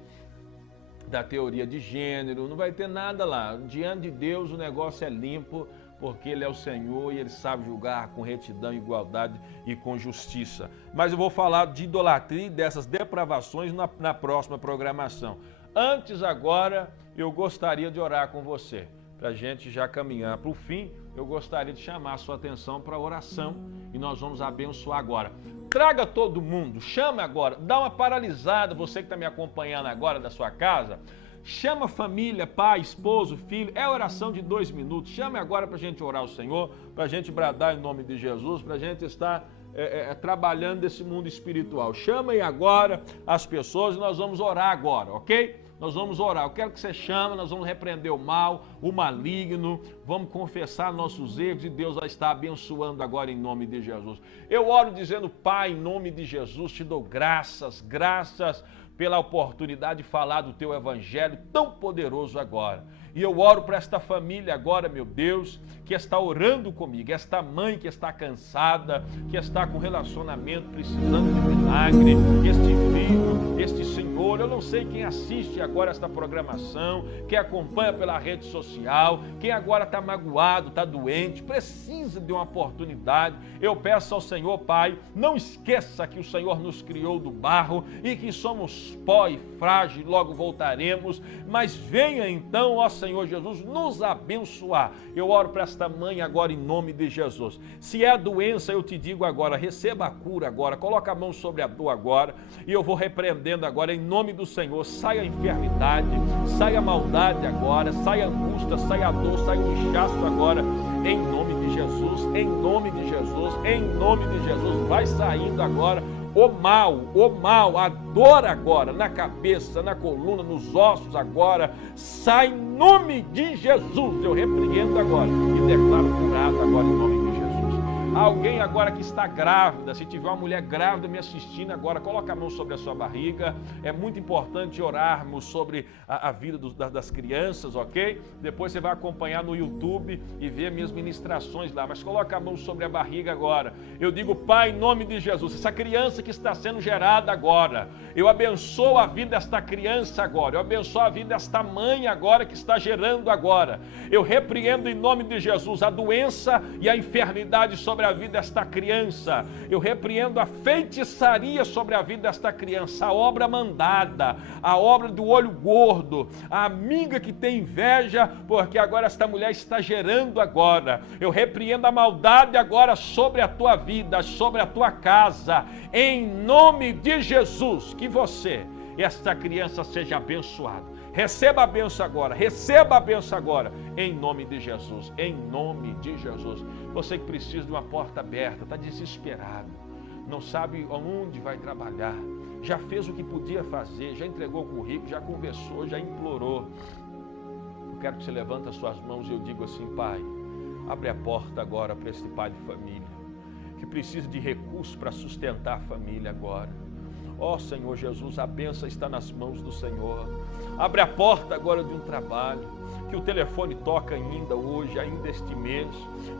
da teoria de gênero, não vai ter nada lá. Diante de Deus o negócio é limpo, porque Ele é o Senhor e Ele sabe julgar com retidão, igualdade e com justiça. Mas eu vou falar de idolatria e dessas depravações na próxima programação. Antes agora, eu gostaria de orar com você. para a gente já caminhar para o fim, eu gostaria de chamar a sua atenção para a oração e nós vamos abençoar agora. Traga todo mundo, chama agora, dá uma paralisada, você que está me acompanhando agora da sua casa, chama a família, pai, esposo, filho, é oração de 2 minutos, chame agora para a gente orar ao Senhor, para a gente bradar em nome de Jesus, para a gente estar trabalhando desse mundo espiritual. Chama aí agora as pessoas e nós vamos orar agora, ok? Nós vamos orar. Eu quero que você chame, nós vamos repreender o mal, o maligno, vamos confessar nossos erros e Deus vai estar abençoando agora em nome de Jesus. Eu oro dizendo, Pai, em nome de Jesus, te dou graças pela oportunidade de falar do teu evangelho tão poderoso agora. E eu oro para esta família agora, meu Deus, que está orando comigo, esta mãe que está cansada, que está com relacionamento precisando de milagre, este filho, este senhor, eu não sei quem assiste agora esta programação, quem acompanha pela rede social, quem agora está magoado, está doente, precisa de uma oportunidade. Eu peço ao Senhor, Pai, não esqueça que o Senhor nos criou do barro e que somos pó e frágil, logo voltaremos, mas venha então, ó Senhor Jesus, nos abençoar. Eu oro para esta mãe agora em nome de Jesus. Se é doença, eu te digo agora, receba a cura agora, coloca a mão sobre a dor agora, e eu vou repreendendo agora em nome do Senhor. Saia a enfermidade, saia a maldade agora, saia a angústia, saia a dor, saia o inchaço agora, em nome de Jesus, em nome de Jesus, em nome de Jesus. Vai saindo agora o mal, a dor agora, na cabeça, na coluna, nos ossos agora, sai em nome de Jesus. Eu repreendo agora e declaro curado agora em nome de Jesus. Alguém agora que está grávida, se tiver uma mulher grávida me assistindo agora, coloca a mão sobre a sua barriga. É muito importante orarmos sobre a vida das crianças, ok? Depois você vai acompanhar no YouTube e ver minhas ministrações lá, mas coloca a mão sobre a barriga agora. Eu digo, Pai, em nome de Jesus, essa criança que está sendo gerada agora, eu abençoo a vida desta criança agora, eu abençoo a vida desta mãe agora que está gerando agora. Eu repreendo em nome de Jesus a doença e a enfermidade sobre a vida desta criança. Eu repreendo a feitiçaria sobre a vida desta criança, a obra mandada, a obra do olho gordo, a amiga que tem inveja, porque agora esta mulher está gerando agora. Eu repreendo a maldade agora sobre a tua vida, sobre a tua casa, em nome de Jesus, que você, esta criança, seja abençoada. Receba a benção agora, receba a benção agora, em nome de Jesus, em nome de Jesus. Você que precisa de uma porta aberta, está desesperado, não sabe aonde vai trabalhar, já fez o que podia fazer, já entregou o currículo, já conversou, já implorou. Eu quero que você levante as suas mãos e eu digo assim, Pai, abre a porta agora para esse pai de família, que precisa de recursos para sustentar a família agora. Ó Senhor Jesus, a bênção está nas mãos do Senhor. Abre a porta agora de um trabalho, que o telefone toca ainda hoje, ainda este mês.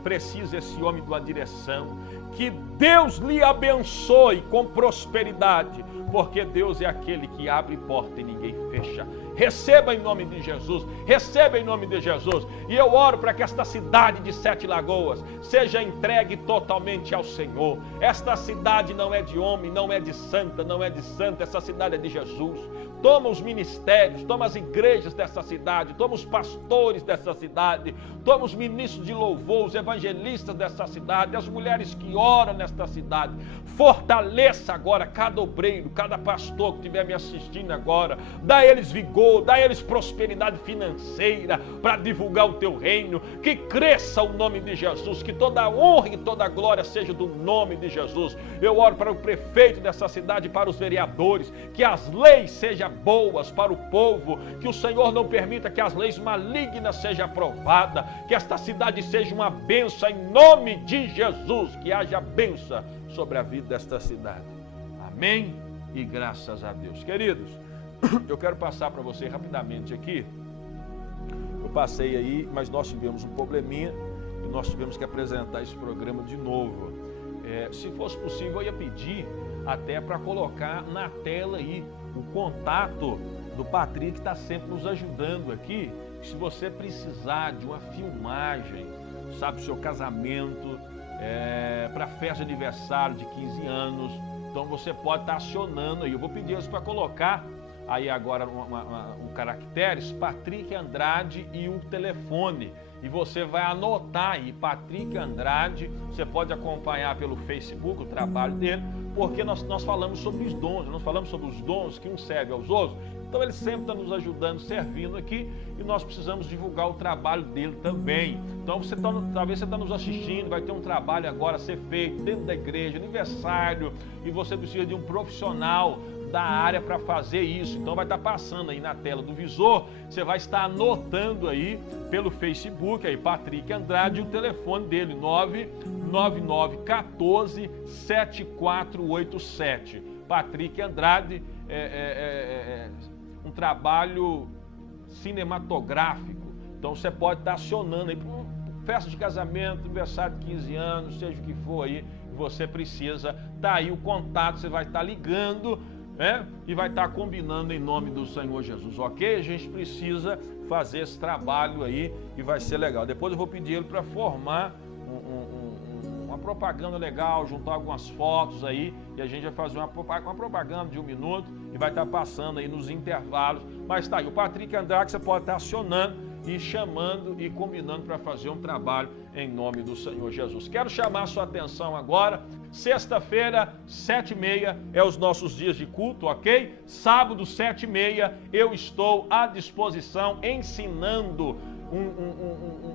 Precisa esse homem de uma direção. Que Deus lhe abençoe com prosperidade, porque Deus é aquele que abre porta e ninguém fecha. Receba em nome de Jesus, receba em nome de Jesus. E eu oro para que esta cidade de Sete Lagoas seja entregue totalmente ao Senhor. Esta cidade não é de homem, não é de santa, não é de santo, essa cidade é de Jesus. Toma os ministérios, toma as igrejas dessa cidade, toma os pastores dessa cidade, toma os ministros de louvor, os evangelistas dessa cidade, as mulheres que oram nesta cidade. Fortaleça agora cada obreiro, cada pastor que estiver me assistindo agora. Dá a eles vigor, dá a eles prosperidade financeira para divulgar o teu reino. Que cresça o nome de Jesus, que toda a honra e toda a glória seja do nome de Jesus. Eu oro para o prefeito dessa cidade, para os vereadores, que as leis sejam boas para o povo, que o Senhor não permita que as leis malignas sejam aprovadas, que esta cidade seja uma bênção em nome de Jesus, que haja bênção sobre a vida desta cidade. Amém e graças a Deus. Queridos, eu quero passar para você rapidamente aqui. Eu passei aí, mas nós tivemos um probleminha e nós tivemos que apresentar esse programa de novo. Se fosse possível, eu ia pedir até para colocar na tela aí o contato do Patrick, que está sempre nos ajudando aqui. Se você precisar de uma filmagem, sabe, o seu casamento, para festa de aniversário de 15 anos, então você pode estar acionando aí. Eu vou pedir isso para colocar aí agora um caracteres, Patrick Andrade e o telefone. E você vai anotar aí, Patrick Andrade, você pode acompanhar pelo Facebook o trabalho dele, porque nós falamos sobre os dons, nós falamos sobre os dons que um serve aos outros. Então ele sempre está nos ajudando, servindo aqui, e nós precisamos divulgar o trabalho dele também. Então talvez você está nos assistindo, vai ter um trabalho agora a ser feito dentro da igreja, aniversário, e você precisa de um profissional da área para fazer isso. Então vai estar passando aí na tela do visor, você vai estar anotando aí pelo Facebook, aí Patrick Andrade, o telefone dele, 99914-7487. Patrick Andrade, um trabalho cinematográfico. Então você pode estar acionando aí para festa de casamento, aniversário de 15 anos, seja o que for aí, você precisa, tá aí o contato, você vai estar ligando, né? E vai estar combinando em nome do Senhor Jesus, ok? A gente precisa fazer esse trabalho aí e vai ser legal. Depois eu vou pedir ele para formar uma propaganda legal, juntar algumas fotos aí, e a gente vai fazer uma propaganda de 1 minuto e vai estar passando aí nos intervalos. Mas tá aí, o Patrick Andrade, você pode estar acionando e chamando e combinando para fazer um trabalho em nome do Senhor Jesus. Quero chamar a sua atenção agora, sexta-feira, 7h30, é os nossos dias de culto, ok? Sábado, 7h30, eu estou à disposição ensinando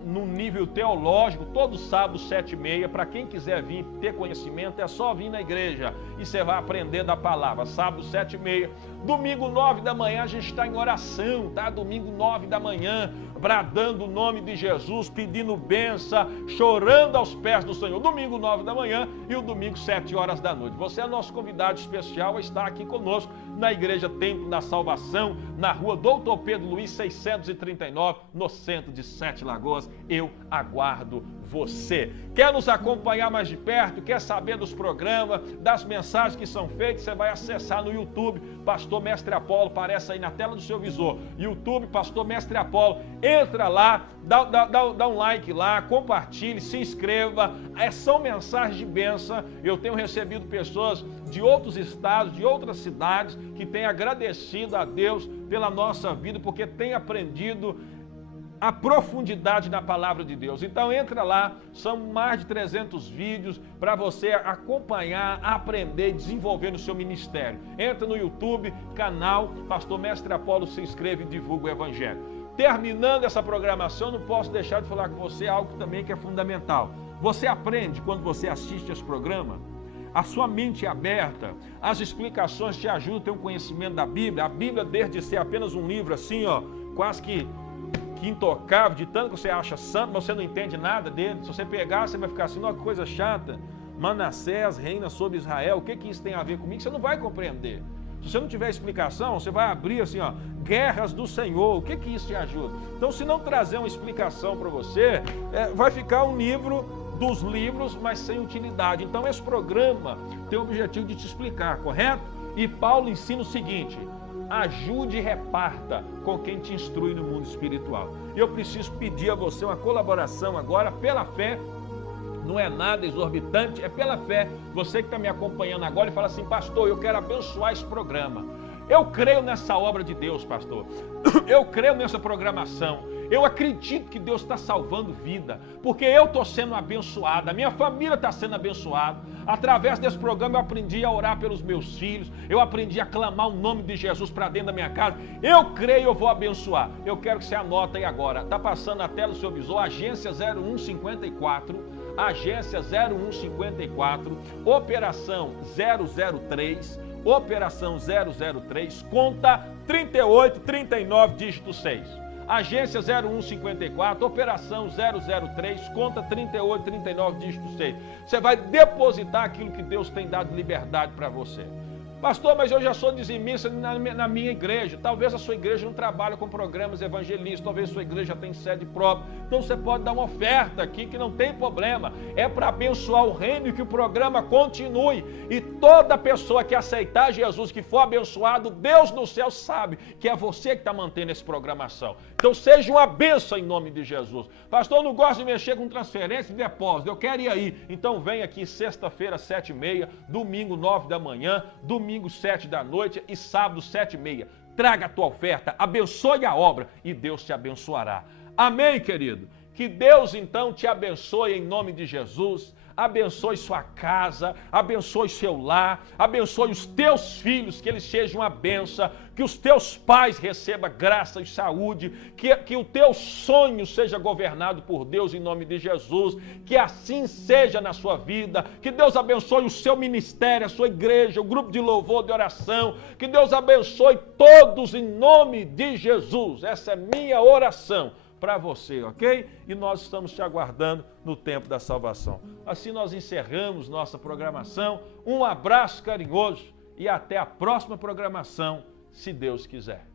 num nível teológico, todo sábado, 7h30, para quem quiser vir ter conhecimento, é só vir na igreja e você vai aprender da palavra. Sábado, 7h30. Domingo, 9 da manhã, a gente está em oração, tá? Domingo, 9 da manhã, bradando o nome de Jesus, pedindo bênção, chorando aos pés do Senhor. Domingo, 9 da manhã e o domingo, 7 horas da noite. Você é nosso convidado especial a estar aqui conosco na Igreja Templo da Salvação, na rua Doutor Pedro Luiz, 639, no centro de Sete Lagoas. Eu aguardo você. Quer nos acompanhar mais de perto? Quer saber dos programas, das mensagens que são feitas? Você vai acessar no YouTube, Pastor Mestre Apolo, aparece aí na tela do seu visor. YouTube, Pastor Mestre Apolo. Entra lá, dá um like lá, compartilhe, se inscreva. São mensagens de bênção. Eu tenho recebido pessoas de outros estados, de outras cidades, que têm agradecido a Deus pela nossa vida, porque têm aprendido a profundidade da palavra de Deus. Então entra lá, são mais de 300 vídeos para você acompanhar, aprender e desenvolver no seu ministério. Entra no YouTube, canal Pastor Mestre Apolo, se inscreve e divulga o Evangelho. Terminando essa programação, não posso deixar de falar com você algo também que é fundamental. Você aprende quando você assiste esse programa? A sua mente é aberta, as explicações te ajudam a ter um conhecimento da Bíblia. A Bíblia, desde ser apenas um livro assim, ó, quase que intocável, de tanto que você acha santo, mas você não entende nada dele. Se você pegar, você vai ficar assim, olha que coisa chata. Manassés reina sobre Israel, o que isso tem a ver comigo? Você não vai compreender. Se você não tiver explicação, você vai abrir assim, ó, guerras do Senhor, o que isso te ajuda? Então, se não trazer uma explicação para você, vai ficar um livro dos livros, mas sem utilidade. Então, esse programa tem o objetivo de te explicar, correto? E Paulo ensina o seguinte: ajude e reparta com quem te instrui no mundo espiritual. Eu preciso pedir a você uma colaboração agora, pela fé. Não é nada exorbitante, é pela fé. Você que está me acompanhando agora e fala assim: pastor, eu quero abençoar esse programa. Eu creio nessa obra de Deus, pastor. Eu creio nessa programação. Eu acredito que Deus está salvando vida, porque eu estou sendo abençoado, a minha família está sendo abençoada. Através desse programa eu aprendi a orar pelos meus filhos, eu aprendi a clamar o nome de Jesus para dentro da minha casa. Eu creio, eu vou abençoar. Eu quero que você anota aí agora. Está passando na tela do seu visor, agência 0154, agência 0154, operação 003, operação 003, conta 3839, dígito 6. Agência 0154, operação 003, conta 3839, dígito 6. Você vai depositar aquilo que Deus tem dado liberdade para você. Pastor, mas eu já sou dizimista na minha igreja. Talvez a sua igreja não trabalhe com programas evangelistas, talvez a sua igreja tenha sede própria. Então você pode dar uma oferta aqui que não tem problema. É para abençoar o reino e que o programa continue. E toda pessoa que aceitar Jesus, que for abençoado, Deus no céu sabe que é você que está mantendo essa programação. Então seja uma bênção em nome de Jesus. Pastor, eu não gosto de mexer com transferência e depósito, eu quero ir aí. Então vem aqui sexta-feira, 7h30, domingo, 9 da manhã, domingo 7 da noite e sábado 7h30. traga a tua oferta, abençoe a obra e Deus te abençoará. Amém, querido? Que Deus então te abençoe em nome de Jesus. Abençoe sua casa, abençoe seu lar, abençoe os teus filhos, que eles sejam uma bênção, que os teus pais recebam graça e saúde, que o teu sonho seja governado por Deus em nome de Jesus, que assim seja na sua vida, que Deus abençoe o seu ministério, a sua igreja, o grupo de louvor, de oração, que Deus abençoe todos em nome de Jesus. Essa é minha oração para você, ok? E nós estamos te aguardando no tempo da salvação. Assim nós encerramos nossa programação. Um abraço carinhoso e até a próxima programação, se Deus quiser.